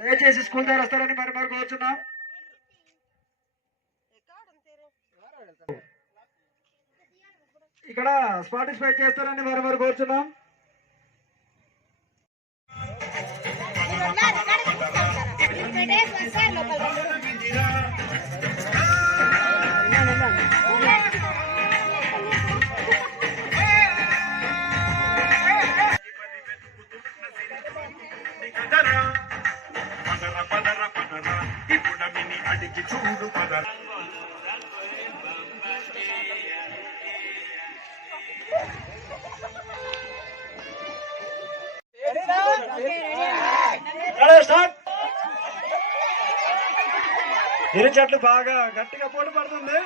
దయచేసి స్కూల్ దగ్గర వస్తారని మరి కోరుచున్నాం. ఇక్కడ పార్టిసిపేట్ చేస్తారని మరి కోరుచున్నాం. అడిగి చూడు పద ఇరు చెట్లు బాగా గట్టిగా పోటీ పడుతుంది.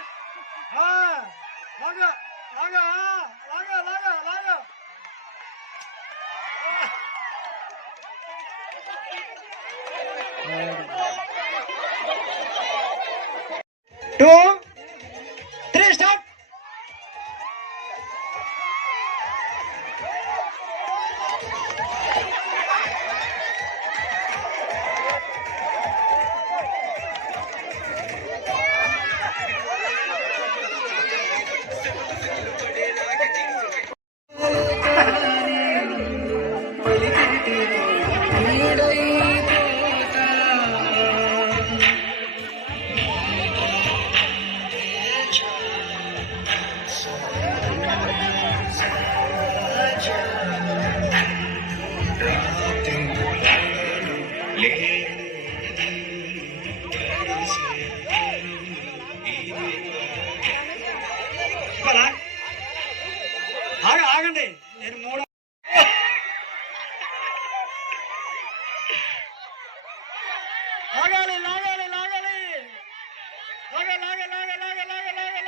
లాగా లాగా లాగా లాగా లాగా 2, 3 start. ఆగండి, నేను మూడు లాగాలి లాగాలి లాగాలి లాగా లాగా లాగా లాగా లాగా లాగా లాగా లాగా లాగా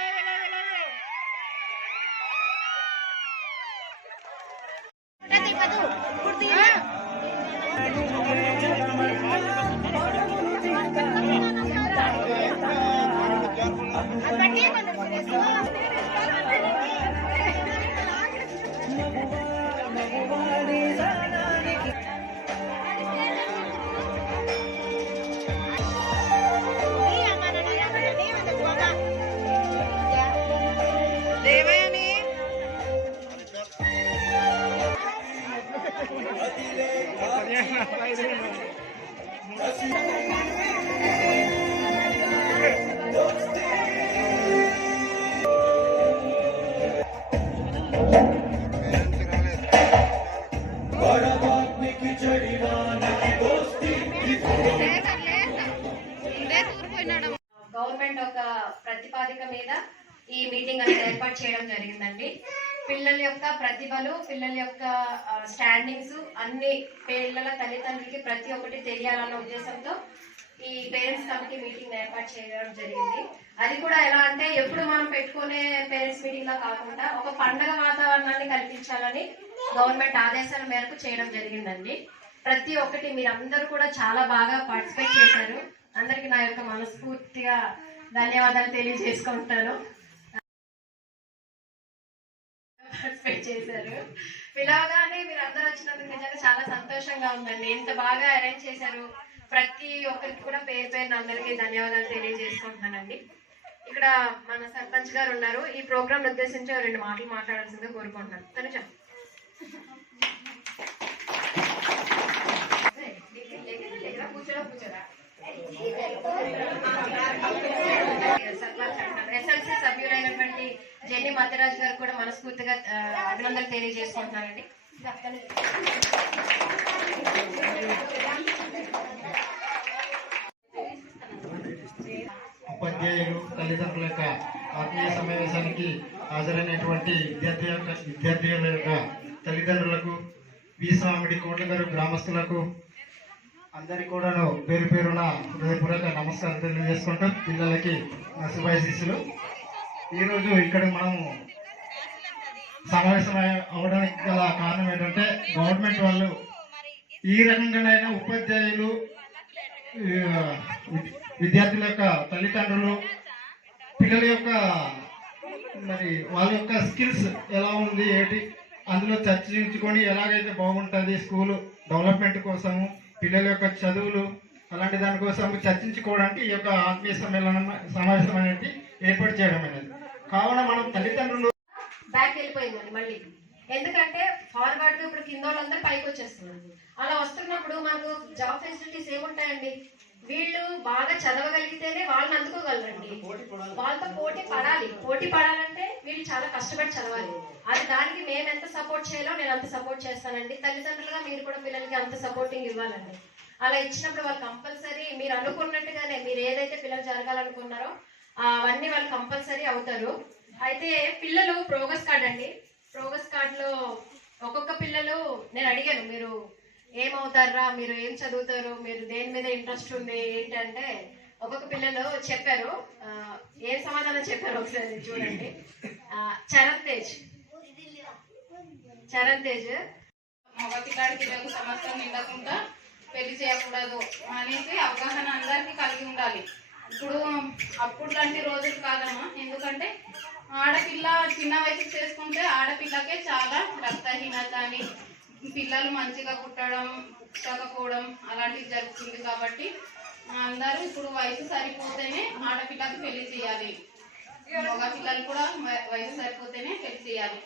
గవర్నమెంట్ ఒక ప్రతిపాదిక మీద ఈ మీటింగ్ అనేది ఏర్పాటు చేయడం జరిగిందండి. పిల్లల యొక్క ప్రతిభలు, పిల్లల యొక్క స్టాండింగ్స్ అన్ని పిల్లల తల్లిదండ్రులకి ప్రతి ఒక్కటి తెలియాలన్న ఉద్దేశంతో ఈ పేరెంట్స్ కమిటీ మీటింగ్ ఏర్పాటు చేయడం జరిగింది. అది కూడా ఎలా అంటే ఎప్పుడు మనం పెట్టుకునే పేరెంట్స్ మీటింగ్ లా కాకుండా ఒక పండగ వాతావరణాన్ని కల్పించాలని గవర్నమెంట్ ఆదేశాల మేరకు చేయడం జరిగిందండి. ప్రతి ఒక్కటి మీరందరూ కూడా చాలా బాగా పార్టిసిపేట్ చేశారు. అందరికి నా యొక్క మనస్ఫూర్తిగా ధన్యవాదాలు తెలియజేసుకుంటాను. పార్టిసిపేట్ చేశారు. పిలవగానే మీరు అందరూ వచ్చినందుకు నిజంగా చాలా సంతోషంగా ఉందండి. ఇంత బాగా అరేంజ్ చేశారు. ప్రతి ఒక్కరికి కూడా పేరు పేరున అందరికీ ధన్యవాదాలు తెలియజేసుకుంటున్నానండి. ఇక్కడ మన సర్పంచ్ గారు ఉన్నారు. ఈ ప్రోగ్రామ్ ఉద్దేశించి 2 మాటలు మాట్లాడాల్సిందిగా కోరుకుంటున్నాను. తనుజ ఎస్ఎల్సి సభ్యులైనటువంటి జెన్ని మధ్యరాజు గారు కూడా మనస్ఫూర్తిగా అభినందనలు తెలియజేసుకుంటున్నానండి. ఉపాధ్యాయులు, తల్లిదండ్రుల యొక్క ఆత్మీయ సమావేశానికి హాజరైనటువంటి విద్యార్థుల యొక్క తల్లిదండ్రులకు, వీసమామిడి కోట్లగారు గ్రామస్తులకు అందరికీ కూడాను పేరు పేరున హృదయపూర్వక నమస్కారం తెలియజేసుకుంటాం. పిల్లలకి శుభాశీస్సులు. ఈరోజు ఇక్కడ మనము సమావేశం అవడానికి గల కారణం ఏంటంటే గవర్నమెంట్ వాళ్ళు ఈ రకంగానైనా ఉపాధ్యాయులు, విద్యార్థుల యొక్క తల్లిదండ్రులు పిల్లల యొక్క మరి వాళ్ళ యొక్క స్కిల్స్ ఎలా ఉంది ఏంటి అందులో చర్చించుకొని ఎలాగైతే బాగుంటుంది స్కూలు డెవలప్మెంట్ కోసము, పిల్లల యొక్క చదువులు అలాంటి దానికోసం చర్చించుకోవడానికి ఈ యొక్క ఆత్మీయ సమావేశం అనేది ఏర్పాటు చేయడం అనేది. కావున మనం తల్లిదండ్రులు బ్యాక్ వెళ్ళిపోయిందండి మళ్ళీ. ఎందుకంటే ఫార్వర్డ్ ఇప్పుడు కింద వాళ్ళందరూ పైకి వచ్చేస్తున్నారు. అలా వస్తున్నప్పుడు మనకు జాబ్ ఫెసిలిటీస్ ఏముంటాయండి? వీళ్ళు బాగా చదవగలిగితేనే వాళ్ళని అందుకోగలరండి. వాళ్ళతో పోటీ పడాలి. పోటీ పడాలంటే వీళ్ళు చాలా కష్టపడి చదవాలి. అది దానికి మేము ఎంత సపోర్ట్ చేయాలో నేను అంత సపోర్ట్ చేస్తానండి. తల్లిదండ్రులుగా మీరు కూడా పిల్లలకి అంత సపోర్టింగ్ ఇవ్వాలండి. అలా ఇచ్చినప్పుడు వాళ్ళు కంపల్సరీ మీరు అనుకున్నట్టుగానే మీరు ఏదైతే పిల్లలు జరగాలనుకున్నారో అవన్నీ వాళ్ళు కంపల్సరీ అవుతారు. అయితే పిల్లలు ప్రోగ్రెస్ కార్డ్ అండి. ప్రోగ్రెస్ కార్డులో ఒక్కొక్క పిల్లలు నేను అడిగాను, మీరు ఏమవుతారా, మీరు ఏం చదువుతారు, మీరు దేని మీద ఇంట్రెస్ట్ ఉంది ఏంటంటే ఒక్కొక్క పిల్లలు చెప్పారు. ఏం సమాధానం చెప్పారు ఒకసారి చూడండి. చరణ్ తేజ్ మగ పిల్లాడికి 20 సంవత్సరం నిండకుండా పెళ్లి చేయకూడదు అనేసి అవగాహన అందరికీ కలిగి ఉండాలి. ఇప్పుడు అప్పుడు లాంటి రోజులు కాదమ్మా. ఎందుకంటే ఆడపిల్ల చిన్న వయసు చేసుకుంటే ఆడపిల్లకే చాలా రక్తహీనత అని, పిల్లలు మంచిగా పుట్టడం చదవకపోవడం అలాంటివి జరుగుతుంది. కాబట్టి అందరూ ఇప్పుడు వయసు సరిపోతేనే ఆడపిల్లకి పెళ్లి చేయాలి, మగ పిల్లలు కూడా వయసు సరిపోతేనే పెళ్లి చేయాలి.